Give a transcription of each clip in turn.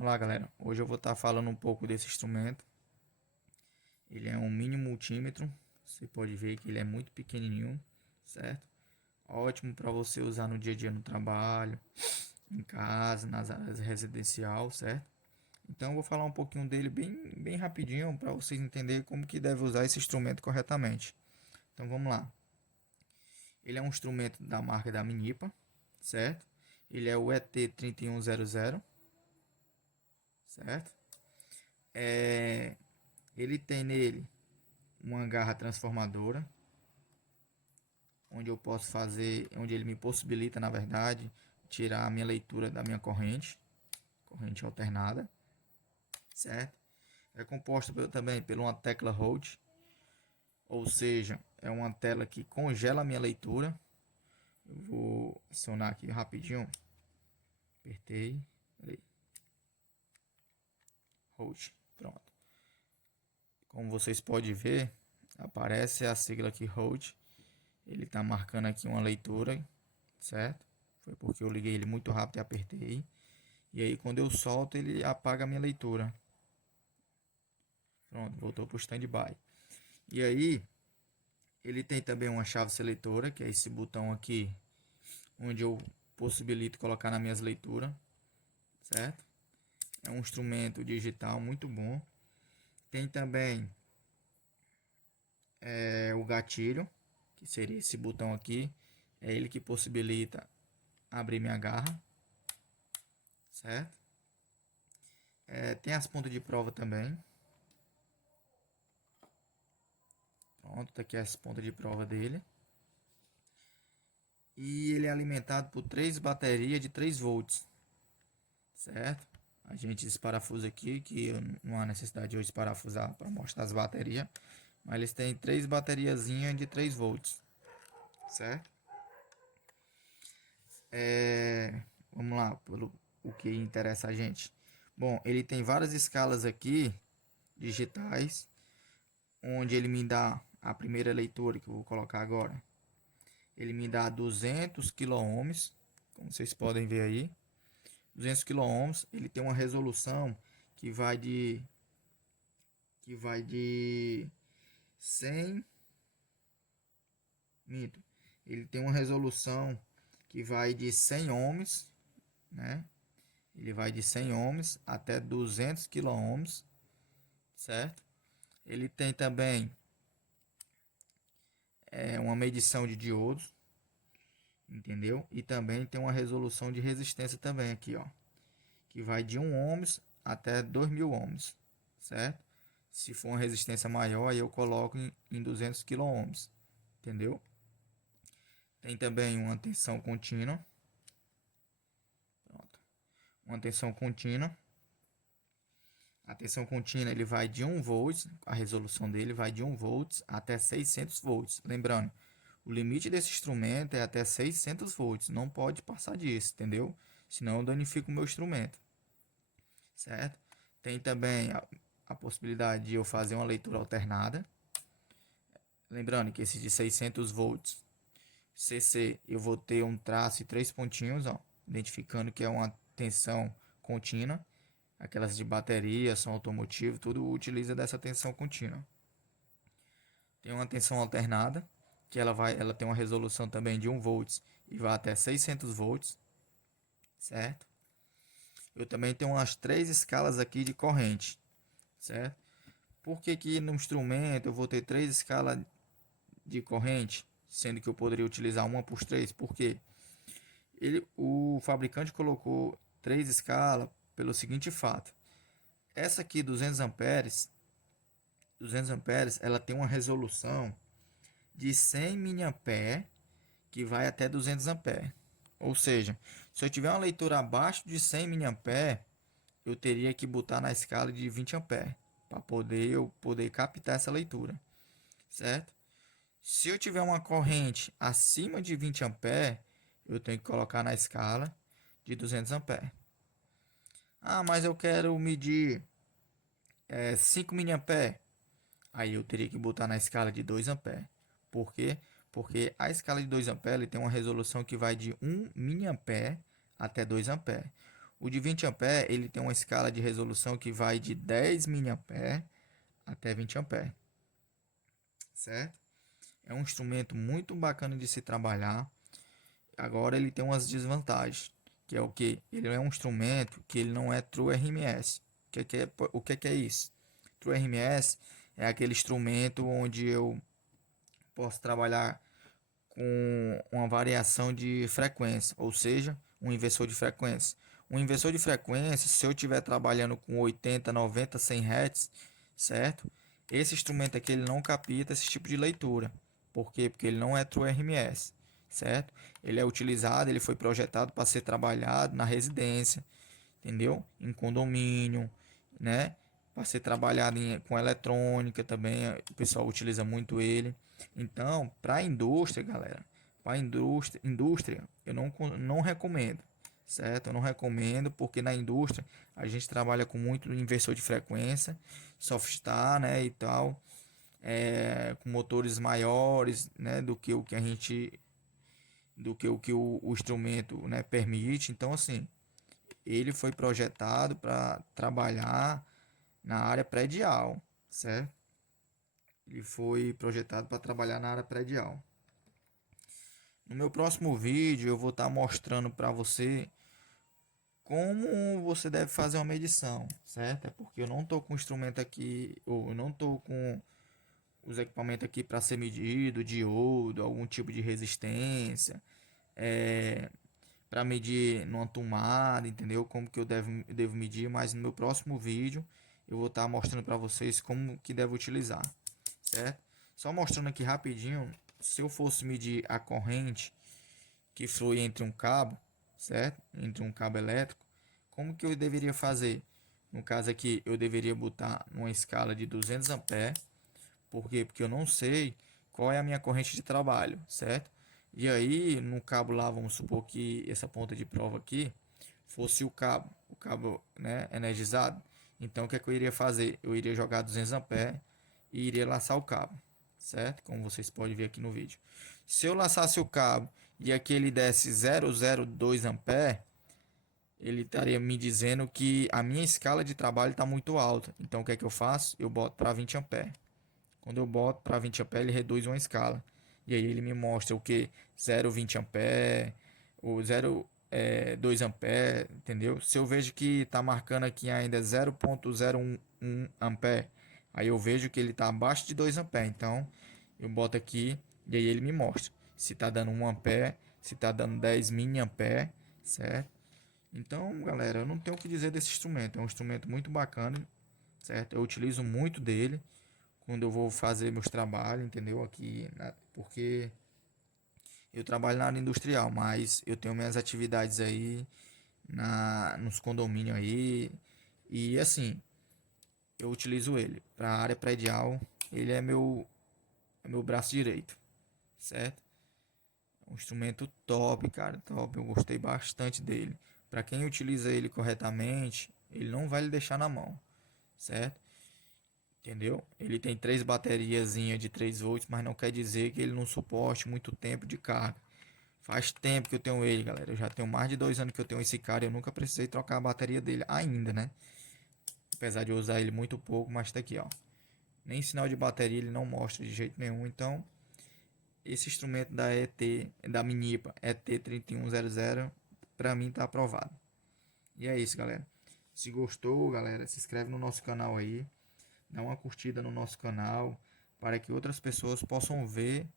Olá galera, hoje eu vou estar falando um pouco desse instrumento. Ele é um mini multímetro, você pode ver que ele é muito pequenininho, certo? Ótimo para você usar no dia a dia no trabalho, em casa, nas áreas residencial, certo? Então eu vou falar um pouquinho dele bem rapidinho para vocês entenderem como que deve usar esse instrumento corretamente. Então vamos lá. Ele é um instrumento da marca da Minipa, certo? Ele é o ET3100, certo? Ele tem nele uma garra transformadora, onde eu posso fazer, onde ele me possibilita, na verdade, tirar a minha leitura da minha corrente alternada, certo? É composto também por uma tecla hold, ou seja, é uma tela que congela a minha leitura. Eu vou acionar aqui rapidinho, apertei, hold, pronto. Como vocês podem ver, aparece a sigla aqui hold. Ele está marcando aqui uma leitura, certo? Foi porque eu liguei ele muito rápido e apertei. E aí quando eu solto, ele apaga a minha leitura. Pronto, voltou para o standby. E aí, ele tem também uma chave seletora, que é esse botão aqui, onde eu possibilito colocar nas minhas leituras, certo? É um instrumento digital muito bom. Tem também o gatilho, que seria esse botão aqui. É ele que possibilita abrir minha garra, certo? Tem as pontas de prova também. Pronto, tá aqui as pontas de prova dele. E ele é alimentado por 3 baterias de 3 volts, certo? A gente desparafusa aqui, que não há necessidade de eu desparafusar para mostrar as baterias. Mas eles têm 3 bateriazinhas de 3 volts, certo? Vamos lá, pelo o que interessa a gente. Bom, ele tem várias escalas aqui, digitais, onde ele me dá a primeira leitura que eu vou colocar agora. Ele me dá 200 kΩ, como vocês podem ver aí. 200 kΩ, ele tem uma resolução que vai de 100, minto. Ele tem uma resolução que vai de 100 ohms, né? Ele vai de 100 ohms até 200 kΩ, certo? Ele tem também uma medição de diodos, entendeu? E também tem uma resolução de resistência também aqui, ó, que vai de 1 ohms até 2000 ohms, certo? Se for uma resistência maior, aí eu coloco em 200 kΩ, entendeu? Tem também uma tensão contínua. Pronto. Uma tensão contínua. A tensão contínua ele vai de 1 volts, a resolução dele vai de 1 volts até 600 volts. Lembrando, o limite desse instrumento é até 600 volts, não pode passar disso, entendeu? Senão eu danifico o meu instrumento, certo? Tem também a possibilidade de eu fazer uma leitura alternada. Lembrando que esse de 600 volts CC, eu vou ter um traço e 3 pontinhos, ó, identificando que é uma tensão contínua. Aquelas de bateria, som automotivo, tudo utiliza dessa tensão contínua. Tem uma tensão alternada, que ela tem uma resolução também de 1 volts e vai até 600 volts, certo? Eu também tenho umas 3 escalas aqui de corrente, certo? Por que que no instrumento eu vou ter 3 escalas de corrente, sendo que eu poderia utilizar uma por 3? Por quê? O fabricante colocou 3 escalas pelo seguinte fato. Essa aqui, 200 amperes, ela tem uma resolução de 100 mA que vai até 200 amperes. Ou seja, se eu tiver uma leitura abaixo de 100 mA, eu teria que botar na escala de 20 amperes para eu poder captar essa leitura, certo? Se eu tiver uma corrente acima de 20 amperes, eu tenho que colocar na escala de 200 amperes. Ah, mas eu quero medir 5 mA. Aí eu teria que botar na escala de 2 amperes. Por quê? Porque a escala de 2 amperes tem uma resolução que vai de 1 mA até 2 amperes. O de 20 ampere, ele tem uma escala de resolução que vai de 10 miliampere até 20 ampere, certo? É um instrumento muito bacana de se trabalhar. Agora ele tem umas desvantagens, que é o que? Ele é um instrumento que ele não é True RMS. O que é isso? True RMS é aquele instrumento onde eu posso trabalhar com uma variação de frequência, ou seja, um inversor de frequência. Um inversor de frequência, se eu estiver trabalhando com 80, 90, 100 Hz, certo? Esse instrumento aqui ele não capta esse tipo de leitura. Por quê? Porque ele não é True RMS, certo? Ele é utilizado, ele foi projetado para ser trabalhado na residência, entendeu? Em condomínio, né? Para ser trabalhado com eletrônica também, o pessoal utiliza muito ele. Então, para a indústria, galera, para a indústria, eu não recomendo, certo? Eu não recomendo porque na indústria a gente trabalha com muito inversor de frequência, softstar, né, e tal, com motores maiores, né, do que o instrumento, né, permite. Então, assim, ele foi projetado para trabalhar na área predial, certo? Ele foi projetado para trabalhar na área predial. No meu próximo vídeo eu vou estar mostrando para você como você deve fazer uma medição, certo? É porque eu não estou com o instrumento aqui, ou eu não estou com os equipamentos aqui para ser medido, diodo, algum tipo de resistência, para medir numa tomada, entendeu? Como que eu devo medir, mas no meu próximo vídeo eu vou estar mostrando para vocês como que deve utilizar, certo? Só mostrando aqui rapidinho, se eu fosse medir a corrente que flui entre um cabo, certo? Entre um cabo elétrico, como que eu deveria fazer? No caso aqui, eu deveria botar numa escala de 200 amperes. Por quê? Porque eu não sei qual é a minha corrente de trabalho, certo? E aí, no cabo lá, vamos supor que essa ponta de prova aqui fosse o cabo, né, energizado. Então, o que é que eu iria fazer? Eu iria jogar 200 amperes e iria laçar o cabo, certo? Como vocês podem ver aqui no vídeo. Se eu laçasse o cabo e aqui ele desse 0,02 ampere, ele estaria me dizendo que a minha escala de trabalho está muito alta. Então, o que é que eu faço? Eu boto para 20 ampere. Quando eu boto para 20 ampere, ele reduz uma escala. E aí ele me mostra o que? 0,20 ampere, ou 0,2 ampere, entendeu? Se eu vejo que está marcando aqui ainda 0,011 ampere, aí eu vejo que ele está abaixo de 2 ampere. Então eu boto aqui e aí ele me mostra se está dando 1 ampere, se está dando 10 miliampere, certo? Então, galera, eu não tenho o que dizer desse instrumento. É um instrumento muito bacana, certo? Eu utilizo muito dele quando eu vou fazer meus trabalhos, entendeu? Porque eu trabalho na área industrial, mas eu tenho minhas atividades aí nos condomínios aí. E assim, eu utilizo ele. Para a área predial, ele é meu braço direito, certo? É um instrumento top, cara, top. Eu gostei bastante dele. Para quem utiliza ele corretamente, ele não vai lhe deixar na mão, certo? Entendeu? Ele tem três bateriazinhas de 3 volts, mas não quer dizer que ele não suporte muito tempo de carga. Faz tempo que eu tenho ele, galera. Eu já tenho mais de 2 anos que eu tenho esse cara e eu nunca precisei trocar a bateria dele ainda, né? Apesar de eu usar ele muito pouco, mas tá aqui, ó. Nem sinal de bateria ele não mostra de jeito nenhum. Então, esse instrumento da da Minipa ET3100, pra mim tá aprovado. E é isso, galera. Se gostou, galera, se inscreve no nosso canal aí. Dá uma curtida no nosso canal para que outras pessoas possam ver,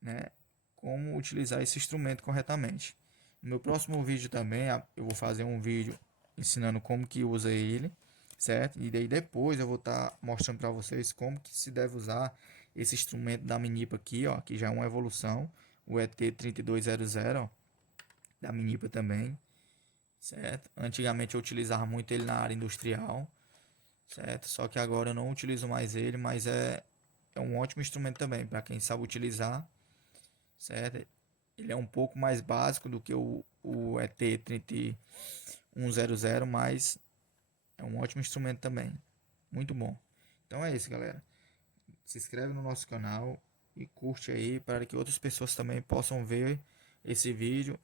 né, como utilizar esse instrumento corretamente. No meu próximo vídeo também eu vou fazer um vídeo ensinando como que usa ele, certo? E daí depois eu vou estar mostrando para vocês como que se deve usar esse instrumento da Minipa aqui, ó, que já é uma evolução, o ET3200, ó, da Minipa também, certo? Antigamente eu utilizava muito ele na área industrial, certo? Só que agora eu não utilizo mais ele, mas é um ótimo instrumento também para quem sabe utilizar, certo? Ele é um pouco mais básico do que o ET3100, mas é um ótimo instrumento também, muito bom. Então é isso, galera. Se inscreve no nosso canal e curte aí para que outras pessoas também possam ver esse vídeo